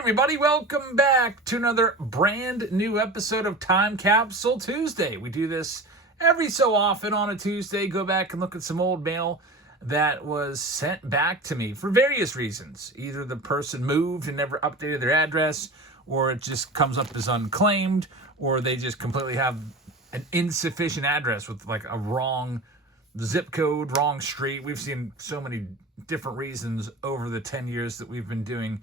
everybody, welcome back to another brand new episode of Time Capsule Tuesday. We do this every so often on a Tuesday. Go back and look at some old mail that was sent back to me for various reasons. Either the person moved and never updated their address, or it just comes up as unclaimed, or they just completely have an insufficient address with like a wrong zip code, wrong street. We've seen so many different reasons over the 10 years that we've been doing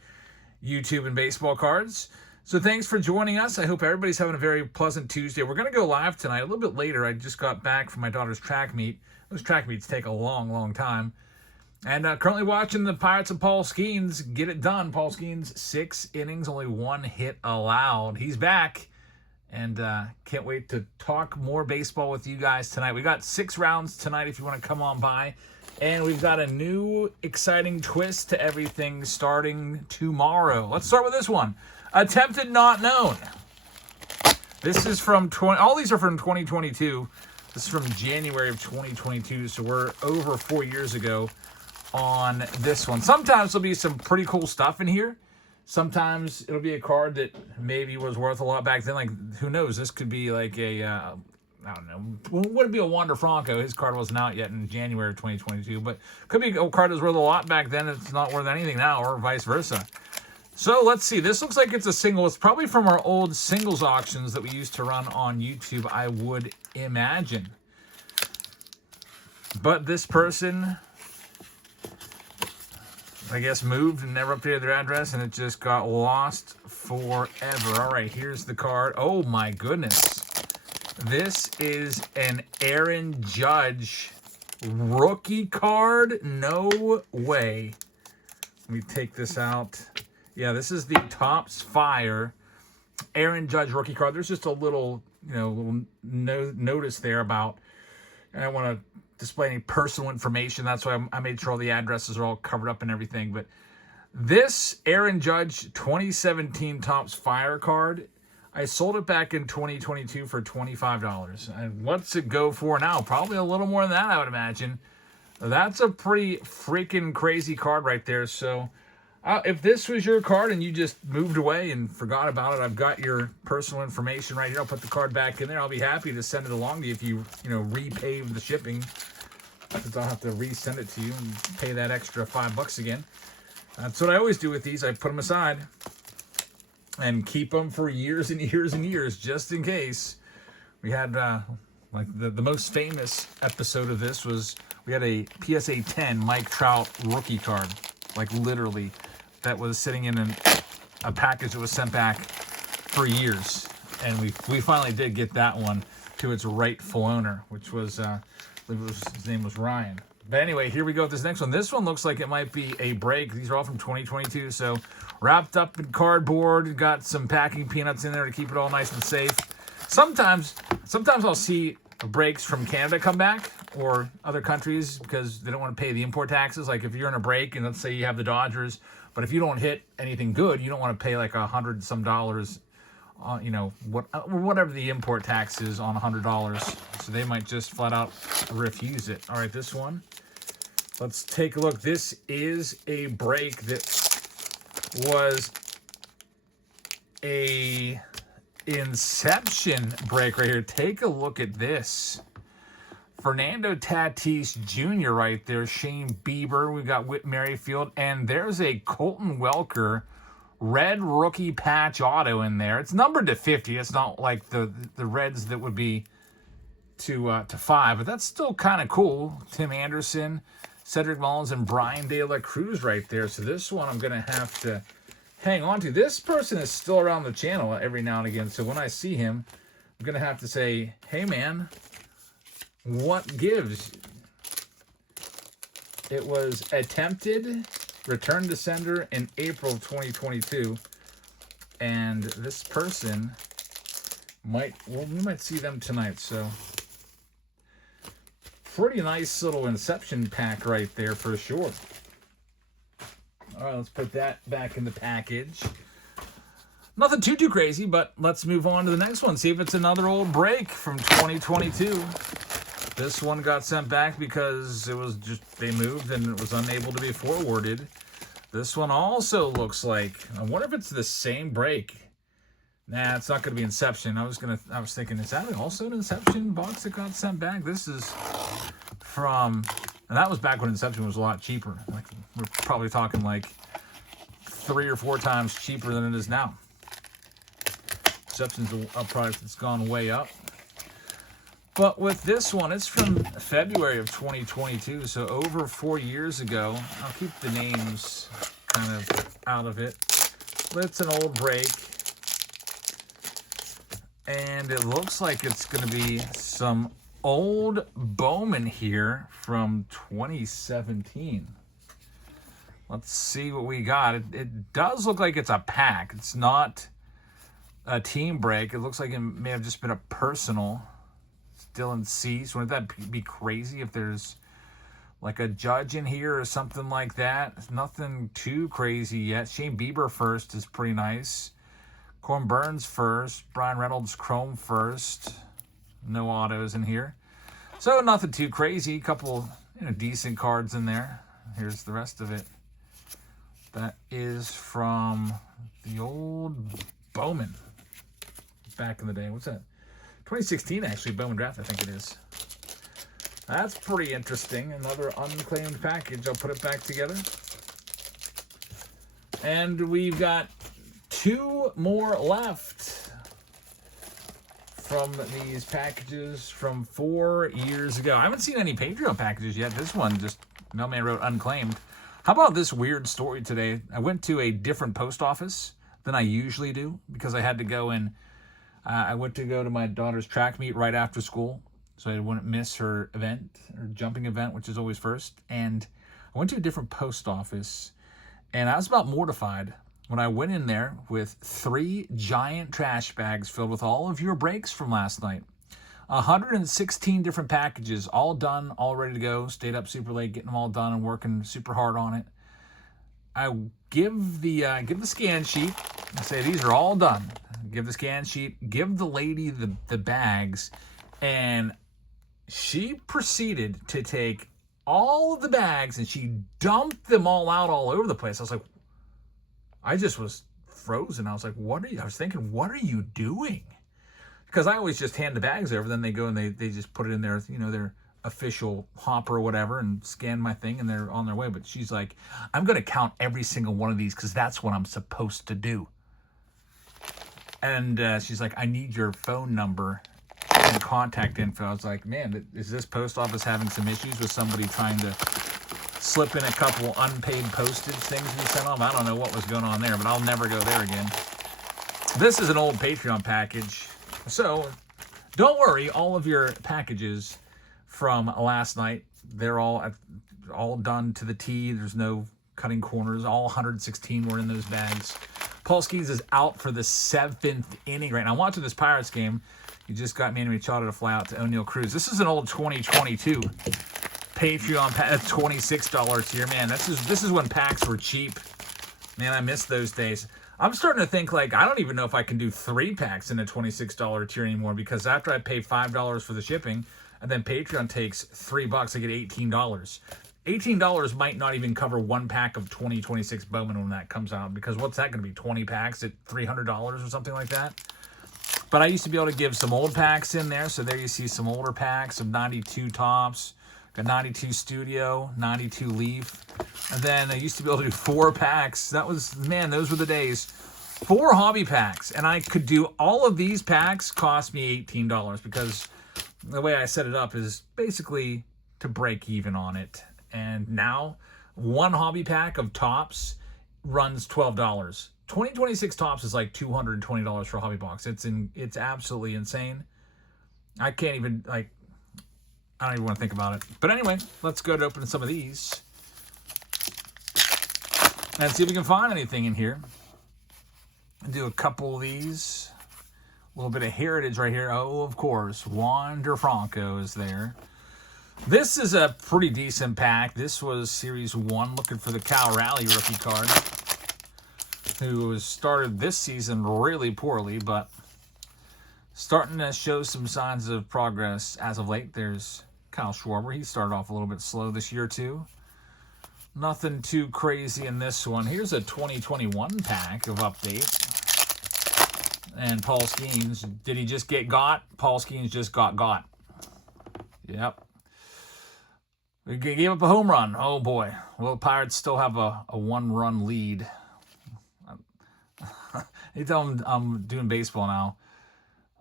YouTube and baseball cards. So thanks for joining us. I hope everybody's having a very pleasant Tuesday. We're going to go live tonight a little bit later. I just got back from my daughter's track meet. Those track meets take a long time. And currently watching the Pirates of Paul Skeens get it done. Paul Skeens, 6 innings, only 1 hit allowed. He's back. And can't wait to talk more baseball with you guys tonight. We got 6 rounds tonight if you want to come on by. And we've got a new exciting twist to everything starting tomorrow. Let's start with this one. Attempted Not Known. This is from all these are from 2022. This is from January of 2022. So we're over 4 years ago on this one. Sometimes there'll be some pretty cool stuff in here. Sometimes it'll be a card that maybe was worth a lot back then. Like, who knows? This could be like a... I don't know. Would it be a Wander Franco? His card wasn't out yet in January of 2022, but could be a card that was worth a lot back then. It's not worth anything now, or vice versa. So let's see. This looks like it's a single. It's probably from our old singles auctions that we used to run on YouTube, I would imagine. But this person, I guess, moved and never updated their address, and it just got lost forever. All right, here's the card. Oh, my goodness. This is an Aaron Judge rookie card? No way. Let me take this out. Yeah, this is the Topps Fire Aaron Judge rookie card. There's just a little, notice there about, I don't want to display any personal information. That's why I made sure all the addresses are all covered up and everything. But this Aaron Judge 2017 Topps Fire card, I sold it back in 2022 for $25. And what's it go for now? Probably a little more than that, I would imagine. That's a pretty freaking crazy card right there. So if this was your card and you just moved away and forgot about it, I've got your personal information right here. I'll put the card back in there. I'll be happy to send it along to you if you, repave the shipping. Since I'll have to resend it to you and pay that extra $5 again. That's what I always do with these. I put them aside and keep them for years and years and years, just in case. We had, like, the most famous episode of this was, we had a PSA 10 Mike Trout rookie card, like, literally, that was sitting in a package that was sent back for years. And we finally did get that one to its rightful owner, which was, his name was Ryan. But anyway, here we go with this next one. This one looks like it might be a break. These are all from 2022, so wrapped up in cardboard. Got some packing peanuts in there to keep it all nice and safe. Sometimes I'll see breaks from Canada come back, or other countries, because they don't want to pay the import taxes. Like if you're in a break and let's say you have the Dodgers, but if you don't hit anything good, you don't want to pay like $100 some, whatever the import tax is on $100. So they might just flat out refuse it. All right, this one. Let's take a look. This is a break that was a Inception break right here. Take a look at this. Fernando Tatis Jr. right there. Shane Bieber. We've got Whit Merrifield. And there's a Colton Welker red rookie patch auto in there. It's numbered to 50. It's not like the reds that would be to 5, but that's still kind of cool. Tim Anderson, Cedric Mullins, and Brian De La Cruz right there. So this one I'm going to have to hang on to. This person is still around the channel every now and again. So when I see him, I'm going to have to say, hey, man, what gives? It was attempted, returned to sender in April of 2022. And this person we might see them tonight. So pretty nice little Inception pack right there for sure. All right, let's put that back in the package. Nothing too crazy, but let's move on to the next one. See if it's another old break from 2022. This one got sent back because it was just, they moved and it was unable to be forwarded. This one also looks like, I wonder if it's the same break. Nah, it's not going to be Inception. I was thinking, is that also an Inception box that got sent back? This is from, and that was back when Inception was a lot cheaper. Like, we're probably talking like 3 or 4 times cheaper than it is now. Inception's a product that's gone way up. But with this one, it's from February of 2022, so over 4 years ago. I'll keep the names kind of out of it. But it's an old break. And it looks like it's going to be some old Bowman here from 2017. Let's see what we got. It does look like it's a pack. It's not a team break. It looks like it may have just been a personal. Still in C's. Wouldn't that be crazy if there's like a judge in here or something like that? Nothing too crazy yet. Shane Bieber first is pretty nice. Corbin Burns first. Brian Reynolds Chrome first. No autos in here. So nothing too crazy. A couple decent cards in there. Here's the rest of it. That is from the old Bowman back in the day. What's that? 2016, actually, Bowman Draft, I think it is. That's pretty interesting. Another unclaimed package. I'll put it back together. And we've got 2 more left from these packages from 4 years ago. I haven't seen any Patreon packages yet. This one just, Mailman wrote unclaimed. How about this weird story today? I went to a different post office than I usually do because I had to go in. I went to go to my daughter's track meet right after school, so I wouldn't miss her event, her jumping event, which is always first. And I went to a different post office, and I was about mortified when I went in there with 3 giant trash bags filled with all of your breaks from last night. 116 different packages, all done, all ready to go. Stayed up super late, getting them all done and working super hard on it. I give the scan sheet and say, these are all done. Give the scan sheet, give the lady the bags, and she proceeded to take all of the bags and she dumped them all out all over the place. I was like, I just was frozen. I was like, I was thinking, what are you doing? Because I always just hand the bags over, then they go and they just put it in their, their official hopper or whatever and scan my thing and they're on their way. But she's like, I'm going to count every single one of these because that's what I'm supposed to do. And she's like, I need your phone number and contact info. I was like, man, is this post office having some issues with somebody trying to slip in a couple unpaid postage things we sent off? I don't know what was going on there, but I'll never go there again. This is an old Patreon package. So don't worry, all of your packages from last night, they're all done to the T. There's no cutting corners. All 116 were in those bags. Paul Skeens is out for the 7th inning right now. I'm watching this Pirates game. You just got Manny Machado to fly out to O'Neill Cruz. This is an old 2022 Patreon pack, $26 tier. Man, this is when packs were cheap. Man, I miss those days. I'm starting to think, like, I don't even know if I can do 3 packs in a $26 tier anymore, because after I pay $5 for the shipping, and then Patreon takes $3, I get $18. $18 might not even cover 1 pack of 2026 Bowman when that comes out, because what's that going to be, 20 packs at $300 or something like that? But I used to be able to give some old packs in there, so there you see some older packs of 92 Tops, got 92 Studio, 92 Leaf, and then I used to be able to do 4 packs. That was, man, those were the days. 4 hobby packs, and I could do all of these packs cost me $18, because the way I set it up is basically to break even on it. And now, 1 hobby pack of Tops runs $12. 2026 Tops is like $220 for a hobby box. It's absolutely insane. I can't even, like, I don't even want to think about it. But anyway, let's go to open some of these and see if we can find anything in here. Do a couple of these. A little bit of heritage right here. Oh, of course, Wander Franco is there. This is a pretty decent pack. This was Series 1, looking for the Cal Raleigh rookie card, who was started this season really poorly, but starting to show some signs of progress as of late. There's Kyle Schwarber. He started off a little bit slow this year, too. Nothing too crazy in this one. Here's a 2021 pack of update. And Paul Skeens, did he just get got? Paul Skeens just got. Yep. We gave up a home run. Oh, boy. Well, the Pirates still have a one-run lead. You tell them I'm doing baseball now.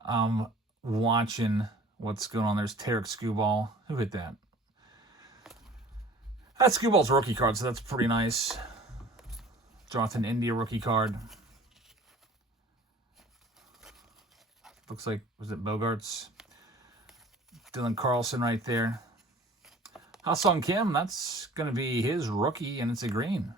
I'm watching what's going on. There's Tarek Skubal. Who hit that? That's Skubal's rookie card, so that's pretty nice. Jonathan India rookie card. Looks like, was it Bogarts? Dylan Carlson right there. Ha-Sung Kim, that's going to be his rookie, and it's a green.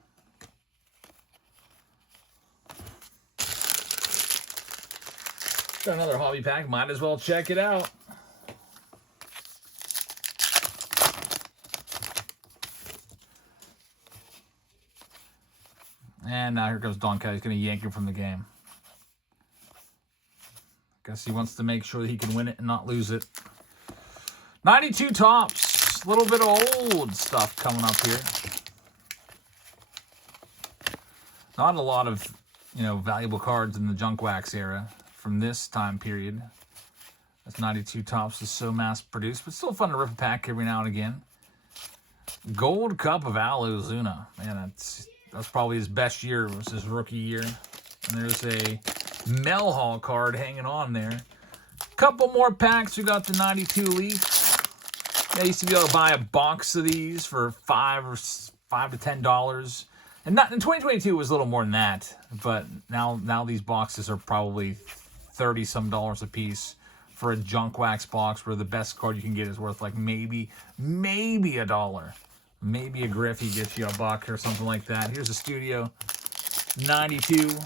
Got another hobby pack. Might as well check it out. And now here comes Don Kelly. He's going to yank him from the game. Guess he wants to make sure that he can win it and not lose it. 92 tops. A little bit of old stuff coming up here. Not a lot of, valuable cards in the junk wax era from this time period. That's 92 tops is so mass produced, but still fun to rip a pack every now and again. Gold Cup of Al Ozuna. Man, that's probably his best year. It was his rookie year. And there's a Mel Hall card hanging on there. Couple more packs. We got the 92 Leaf. I used to be able to buy a box of these for $5 to $10. And not in 2022 it was a little more than that. But now these boxes are probably $30-some a piece for a junk wax box, where the best card you can get is worth like maybe $1. Maybe a Griffey gets you $1 or something like that. Here's a Studio 92.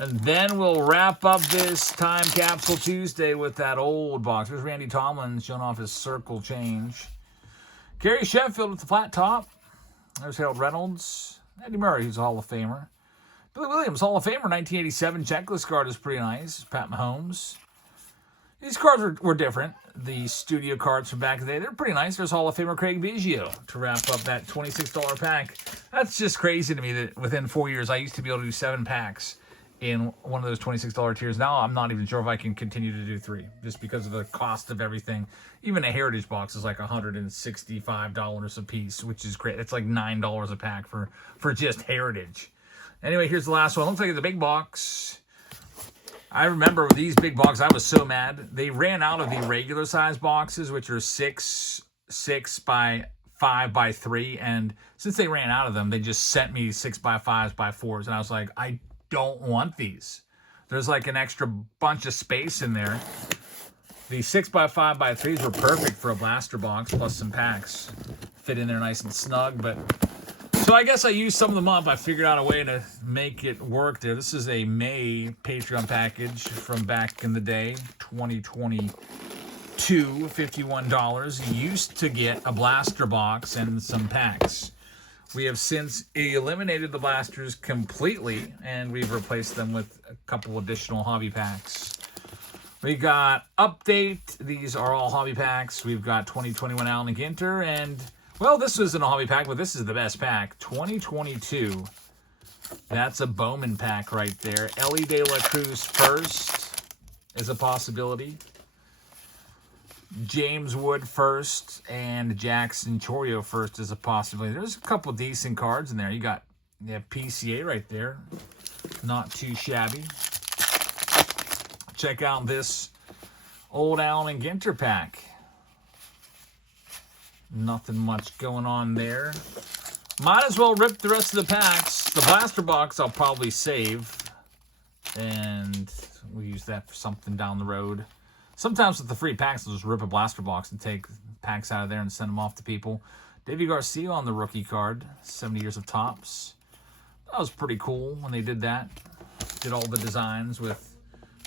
And then we'll wrap up this Time Capsule Tuesday with that old box. There's Randy Tomlin showing off his circle change. Gary Sheffield with the flat top. There's Harold Reynolds. Eddie Murray, who's a Hall of Famer. Billy Williams, Hall of Famer, 1987 checklist card is pretty nice. Pat Mahomes. These cards were different. The studio cards from back in the day, they're pretty nice. There's Hall of Famer Craig Biggio to wrap up that $26 pack. That's just crazy to me that within 4 years, I used to be able to do 7 packs in one of those $26 tiers. Now I'm not even sure if I can continue to do 3, just because of the cost of everything. Even a Heritage box is like $165 a piece, which is great. It's like $9 a pack for just Heritage. Anyway, here's the last one. Looks like it's a big box. I remember these big boxes, I was so mad. They ran out of the regular size boxes, which are 6 by 5 by 3. And since they ran out of them, they just sent me 6 by 5s by 4s. And I was like, I don't want these. There's like an extra bunch of space in there. The 6 by 5 by 3s were perfect for a blaster box, plus some packs. Fit in there nice and snug, but... So I guess I used some of them up. I figured out a way to make it work there. This is a May Patreon package from back in the day, 2022, $51. You used to get a blaster box and some packs. We have since eliminated the blasters completely, and we've replaced them with a couple additional hobby packs. We got Update. These are all hobby packs. We've got 2021 Allen Ginter, and... well, this isn't a hobby pack, but this is the best pack. 2022. That's a Bowman pack right there. Ellie De La Cruz first is a possibility. James Wood first and Jackson Chorio first is a possibility. There's a couple decent cards in there. You have PCA right there. Not too shabby. Check out this old Allen Ginter pack. Nothing much going on there. Might as well rip the rest of the packs. The blaster box I'll probably save. And we'll use that for something down the road. Sometimes with the free packs, I'll just rip a blaster box and take packs out of there and send them off to people. Davey Garcia on the rookie card. 70 years of tops. That was pretty cool when they did that. Did all the designs with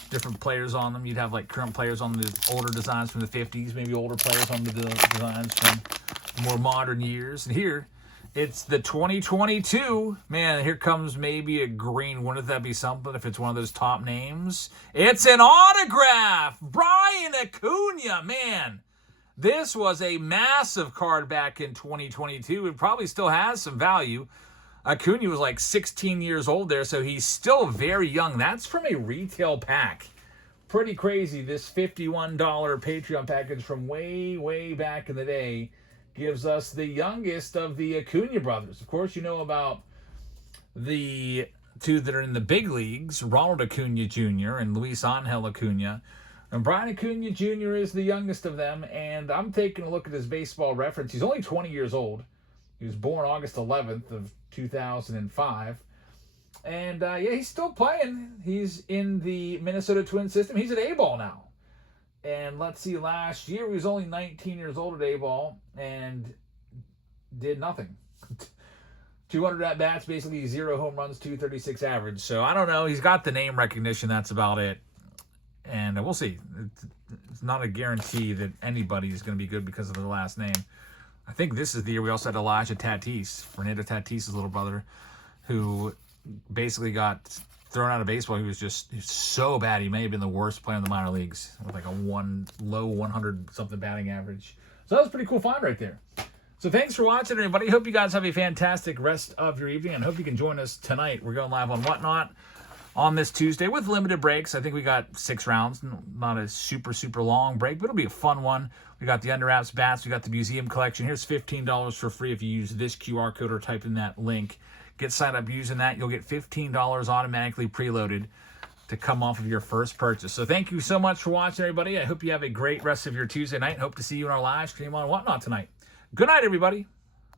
different players on them. You'd have like current players on the older designs from the 50s, maybe older players on the designs from more modern years. And here, it's the 2022. Man, here comes maybe a green. Wouldn't that be something if it's one of those top names? It's an autograph! Brian Acuna, man. This was a massive card back in 2022. It probably still has some value. Acuna was like 16 years old there, so he's still very young. That's from a retail pack. Pretty crazy. This $51 Patreon package from way, way back in the day gives us the youngest of the Acuna brothers. Of course, you know about the two that are in the big leagues, Ronald Acuna Jr. and Luis Angel Acuna. And Brian Acuna Jr. is the youngest of them, and I'm taking a look at his baseball reference. He's only 20 years old. He was born August 11th of 2005. And, yeah, he's still playing. He's in the Minnesota Twins system. He's at A-ball now. And let's see, last year he was only 19 years old at A-ball and did nothing. 200 at-bats, basically 0 home runs, 236 average. So, I don't know. He's got the name recognition. That's about it. And we'll see. It's not a guarantee that anybody is going to be good because of the last name. I think this is the year we also had Elijah Tatis, Fernando Tatis' little brother, who basically got thrown out of baseball. He was so bad. He may have been the worst player in the minor leagues with like a low 100-something batting average. So that was a pretty cool find right there. So thanks for watching, everybody. Hope you guys have a fantastic rest of your evening, and hope you can join us tonight. We're going live on Whatnot on this Tuesday with limited breaks. I think we got 6 rounds, not a super, super long break, but it'll be a fun one. We got the Under Wraps bats. We got the museum collection. Here's $15 for free if you use this QR code or type in that link. Get signed up using that. You'll get $15 automatically preloaded to come off of your first purchase. So thank you so much for watching, everybody. I hope you have a great rest of your Tuesday night. Hope to see you in our live stream on Whatnot tonight. Good night, everybody.